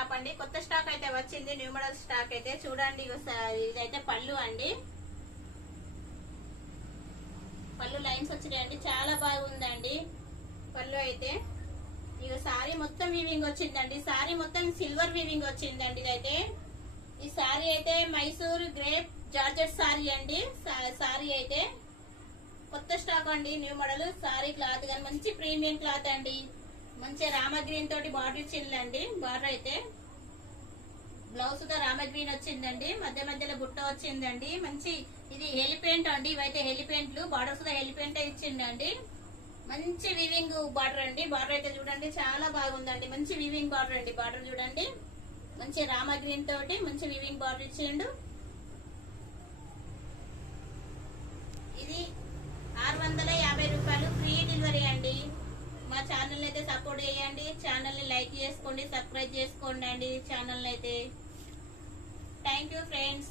Shop అండి. కొత్త stock అయితే వచ్చింది, న్యూ మోడల్ స్టాక్ అయితే చూడండి. ఇదైతే పళ్ళు అండి, పళ్ళు లైన్స్ వచ్చినాయండి, చాలా బాగుందండి పళ్ళు అయితే. ఇక సారీ మొత్తం వీవింగ్ వచ్చిందండి, సారీ మొత్తం సిల్వర్ వీవింగ్ వచ్చిందండి. ఇదైతే ఈ సారీ అయితే మైసూర్ గ్రేప్ జార్జెట్ సారీ అండి. సారీ అయితే కొత్త స్టాక్ అండి, న్యూ మోడల్. సారీ క్లాత్ కానీ మంచి ప్రీమియం క్లాత్ అండి, మంచి రామ గ్రీన్ తోటి బార్డర్ ఇచ్చిందండి. బార్డర్ అయితే బ్లౌజ్ తో రామ గ్రీన్ వచ్చిందండి, మధ్య మధ్యలో బుట్ట వచ్చిందండి. మంచి ఇది హెలిపెయింట్ అండి, ఇవైతే హెలిపెయింట్లు, బార్డర్స్ తో హెలిపెయింట్ ఇచ్చిందండి. మంచి వీవింగ్ బార్డర్ అండి. బార్డర్ అయితే చూడండి చాలా బాగుందండి, మంచి వీవింగ్ బార్డర్ అండి. బార్డర్ చూడండి మంచి రామ గ్రీన్ తోటి మంచి వీవింగ్ బార్డర్ ఇచ్చిండు. ఇది 650 రూపాయలు, ఫ్రీ డెలివరీ అండి. మా ఛానల్ అయితే సపోర్ట్ చేయండి, ఛానల్ ని లైక్ చేసుకోండి, సబ్స్క్రైబ్ చేసుకోండి అండి ఛానల్ అయితే. Thank you friends.